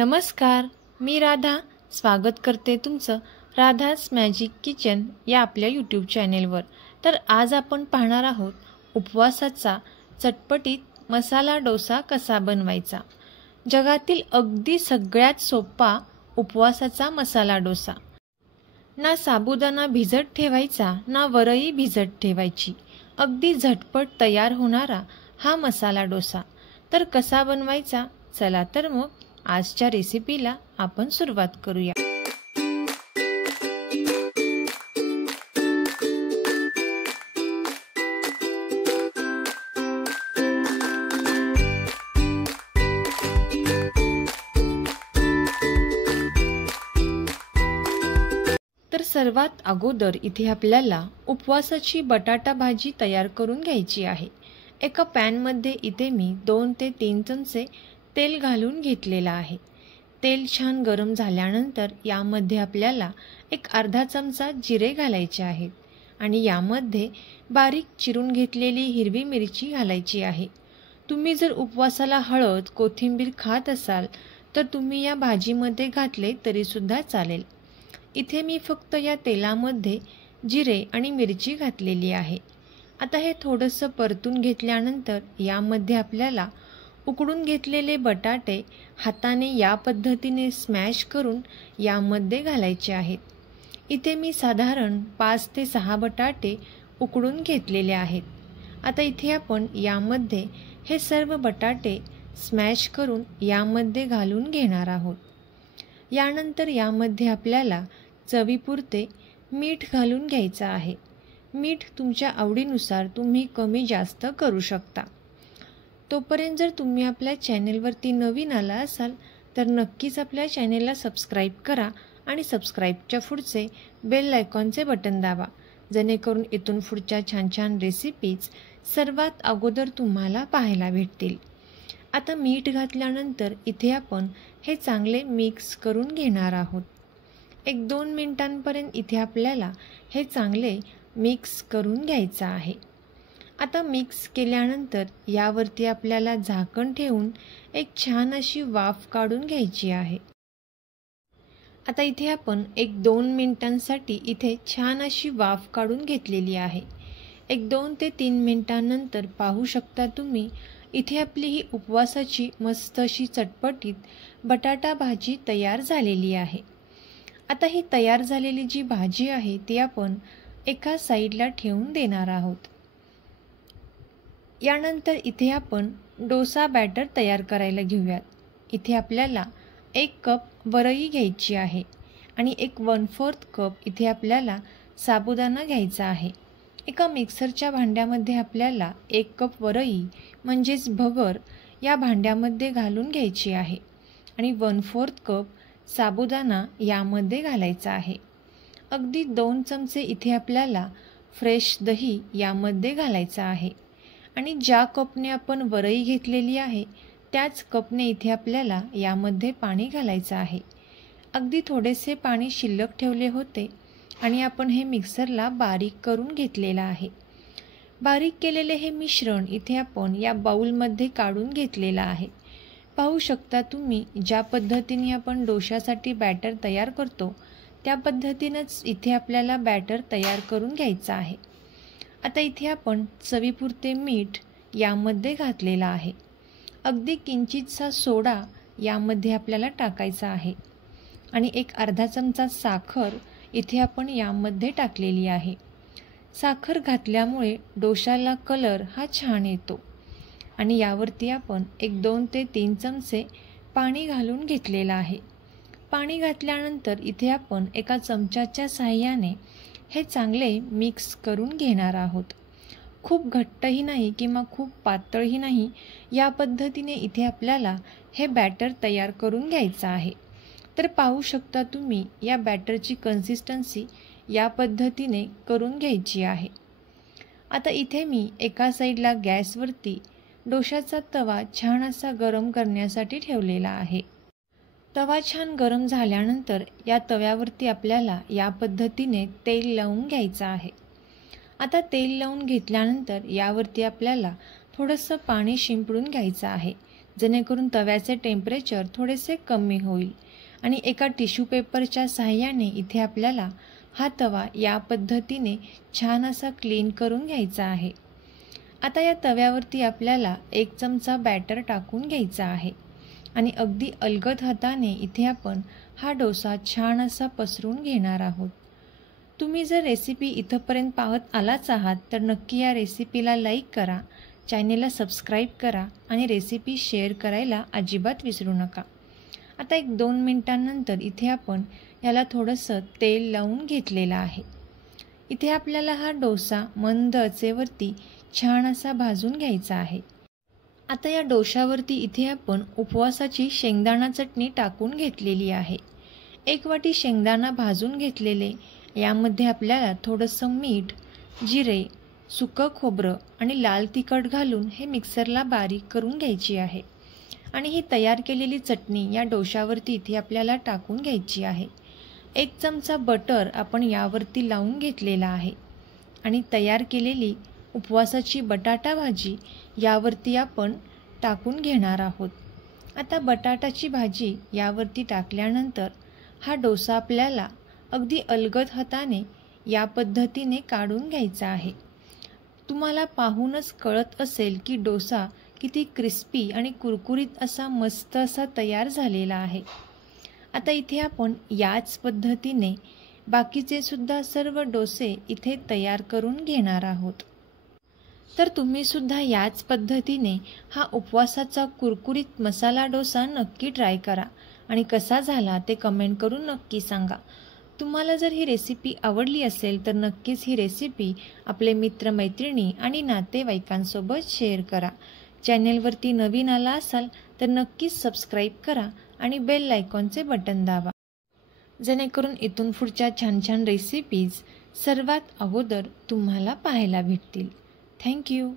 नमस्कार, मी राधा स्वागत करते तुमचं राधास मॅजिक किचन या आपल्या यूट्यूब चॅनेलवर। तर आज आपण पाहणार आहोत उपवासाचा चटपटीत मसाला डोसा कसा बनवायचा। जगातील अगदी सगळ्यात सोपा उपवासाचा मसाला डोसा। ना साबुदाणा भिजत ठेवायचा ना वरई भिजत ठेवायची, अगदी झटपट तयार होणारा हा मसाला डोसा। तर कसा बनवायचा, चला तर मग आजच्या रेसिपीला आपण सुरुवात करूया। तर सर्वात अगोदर इथे आपल्याला उपवासाची बटाटा भाजी तयार करून घ्यायची आहे। एका पॅनमध्ये इथे मी 2 ते 3 चमचे तेल घालून घेतलेला आहे। तेल छान गरम झाल्यानंतर यामध्ये आपल्याला एक अर्धा चमचा जिरे घालायचे आहेत आणि यामध्ये बारीक चिरून घेतलेली हिरवी मिरची घालायची आहे। तुम्ही जर उपवासाला हळद कोथिंबीर खात असाल तर तुम्ही या भाजीमध्ये घातले तरी सुद्धा चालेल। इथे मी फक्त या तेलामध्ये जिरे आणि मिरची घातलेली आहे। आता हे थोडंसं परतून घेतल्यानंतर यामध्ये आपल्याला उकडून घेतलेले बटाटे हाताने या पद्धतीने स्मॅश करून यामध्ये घालायचे आहेत। इथे मी साधारण 5 ते 6 बटाटे उकडून घेतलेले आहेत। आता इथे आपण यामध्ये हे सर्व बटाटे स्मॅश करून यामध्ये घालून घेणार आहोत। यानंतर यामध्ये आपल्याला चवीपुरते मीठ घालून घ्यायचं आहे। मीठ तुमच्या आवडीनुसार तुम्ही कमी जास्त करू शकता। तोपर्यंत जर तुम्ही आपल्या चॅनेलवरती नवीन आला असाल तर नक्कीच आपल्या चॅनेलला सबस्क्राईब करा आणि सबस्क्राईबच्या पुढचे बेल आयकॉनचे बटन दाबा, जेणेकरून इथून पुढच्या छान छान रेसिपीज सर्वात अगोदर तुम्हाला पाहायला भेटतील। आता मीठ घातल्यानंतर इथे आपण हे चांगले मिक्स करून घेणार आहोत। 1-2 मिनिटांपर्यंत इथे आपल्याला हे चांगले मिक्स करून घ्यायचं आहे। आता मिक्स केल्यानंतर यावरती आपल्याला झाकण ठेवून एक छान अशी वाफ काढून घ्यायची आहे। आता इथे आपण 1-2 मिनिटांसाठी इथे छान अशी वाफ काढून घेतलेली आहे। 1-2 ते 3 मिनिटांनंतर पाहू शकता तुम्ही इथे आपली ही उपवासाची मस्त अशी चटपटीत बटाटा भाजी तयार झालेली आहे। आता ही तयार झालेली जी भाजी आहे ती आपण एका साईडला ठेवून देणार आहोत। यानंतर इथे आपण डोसा बॅटर तयार करायला घेऊयात। इथे आपल्याला 1 कप वरई घ्यायची आहे आणि 1/4 कप इथे आपल्याला साबुदाणा घ्यायचा आहे। एका मिक्सरच्या भांड्यामध्ये आपल्याला 1 कप वरई म्हणजेच भगर या भांड्यामध्ये घालून घ्यायची आहे आणि 1/4 कप साबुदाणा यामध्ये घालायचा आहे। अगदी 2 चमचे इथे आपल्याला फ्रेश दही यामध्ये घालायचा आहे आणि ज्या कपने आपण वरई घेतलेली आहे त्याच कपने इथे आपल्याला यामध्ये पाणी घालायचं आहे। अगदी थोडेसे पाणी शिल्लक ठेवले होते आणि आपण हे मिक्सरला बारीक करून घेतलेलं आहे। बारीक केलेले हे मिश्रण इथे आपण या बाउलमध्ये काढून घेतलेलं आहे। पाहू शकता तुम्ही ज्या पद्धतीने आपण डोशासाठी बॅटर तयार करतो त्या पद्धतीनेच इथे आपल्याला बॅटर तयार करून घ्यायचं आहे। आता इथे आपण चवीपुरते मीठ यामध्ये घातलेला आहे। अगदी किंचितसा सोडा यामध्ये आपल्याला टाकायचा आहे आणि एक अर्धा चमचा साखर इथे आपण यामध्ये टाकलेली आहे। साखर घातल्यामुळे डोशाला कलर हा छान येतो आणि यावरती आपण 1-2 ते 3 चमचे पाणी घालून घेतलेलं आहे। पाणी घातल्यानंतर इथे आपण एका चमच्याच्या साहाय्याने हे चांगले मिक्स करून घेणार आहोत। खूप घट्टही नाही किंवा खूप पातळही नाही, या पद्धतीने इथे आपल्याला हे बॅटर तयार करून घ्यायचं आहे। तर पाहू शकता तुम्ही या बॅटरची कन्सिस्टन्सी या पद्धतीने करून घ्यायची आहे। आता इथे मी एका साईडला गॅसवरती डोशाचा तवा छान असा गरम करण्यासाठी ठेवलेला आहे। तवा छान गरम झाल्यानंतर या तव्यावरती आपल्याला या पद्धतीने तेल लावून घ्यायचं आहे। आता तेल लावून घेतल्यानंतर यावरती आपल्याला थोडंसं पाणी शिंपडून घ्यायचं आहे, जेणेकरून तव्याचे टेम्परेचर थोडेसे कमी होईल. आणि एका टिश्यू पेपरच्या साहाय्याने इथे आपल्याला हा तवा या पद्धतीने छान असा क्लीन करून घ्यायचा आहे. आता या तव्यावरती आपल्याला 1 चमचा बॅटर टाकून घ्यायचा आहे आणि अगदी अलगद हाताने इथे आपण हा डोसा छान असा पसरून घेणार आहोत. तुम्ही जर रेसिपी इथंपर्यंत पाहत आलाच आहात तर नक्की या रेसिपीला लाईक करा, चॅनेलला सबस्क्राईब करा आणि रेसिपी शेअर करायला अजिबात विसरू नका. आता 1-2 मिनिटांनंतर इथे आपण याला थोडंसं तेल लावून घेतलेलं आहे. इथे आपल्याला हा डोसा मंद आचेवरती छान असा भाजून घ्यायचा आहे. आता या डोशावरती इथे आपण उपवासाची शेंगदाणा चटणी टाकून घेतलेली आहे. 1 वाटी शेंगदाणा भाजून घेतलेले, यामध्ये आपल्याला थोडंसं मीठ, जिरे, सुकं खोबरं आणि लाल तिखट घालून हे मिक्सरला बारीक करून घ्यायची आहे. आणि ही तयार केलेली चटणी या डोशावरती इथे आपल्याला टाकून घ्यायची आहे. 1 चमचा बटर आपण यावरती लावून घेतलेला आहे आणि तयार केलेली उपवासाची बटाटा भाजी यावरती आपण टाकून घेणार आहोत. आता बटाटाची भाजी यावरती टाकल्यानंतर हा डोसा आपल्याला अगदी अलगद हाताने या पद्धतीने काढून घ्यायचा आहे. तुम्हाला पाहूनच कळत असेल की डोसा किती क्रिस्पी आणि कुरकुरीत असा मस्त असा तयार झालेला आहे. आता इथे आपण याच पद्धतीने बाकीचे सुद्धा सर्व डोसे इथे तयार करून घेणार आहोत. तर तुम्ही सुद्धा याच पद्धतीने हा उपवासाचा कुरकुरीत मसाला डोसा नक्की ट्राय करा आणि कसा झाला ते कमेंट करून नक्की सांगा. तुम्हाला जर ही रेसिपी आवडली असेल तर नक्कीच ही रेसिपी आपले मित्रमैत्रिणी आणि नातेवाईकांसोबत शेअर करा. चॅनेलवरती नवीन आला असाल तर नक्कीच सबस्क्राईब करा आणि बेल आयकॉनचे बटन दाबा, जेणेकरून इथून पुढच्या छान छान रेसिपीज सर्वात अगोदर तुम्हाला पाहायला भेटतील. थँक्यू.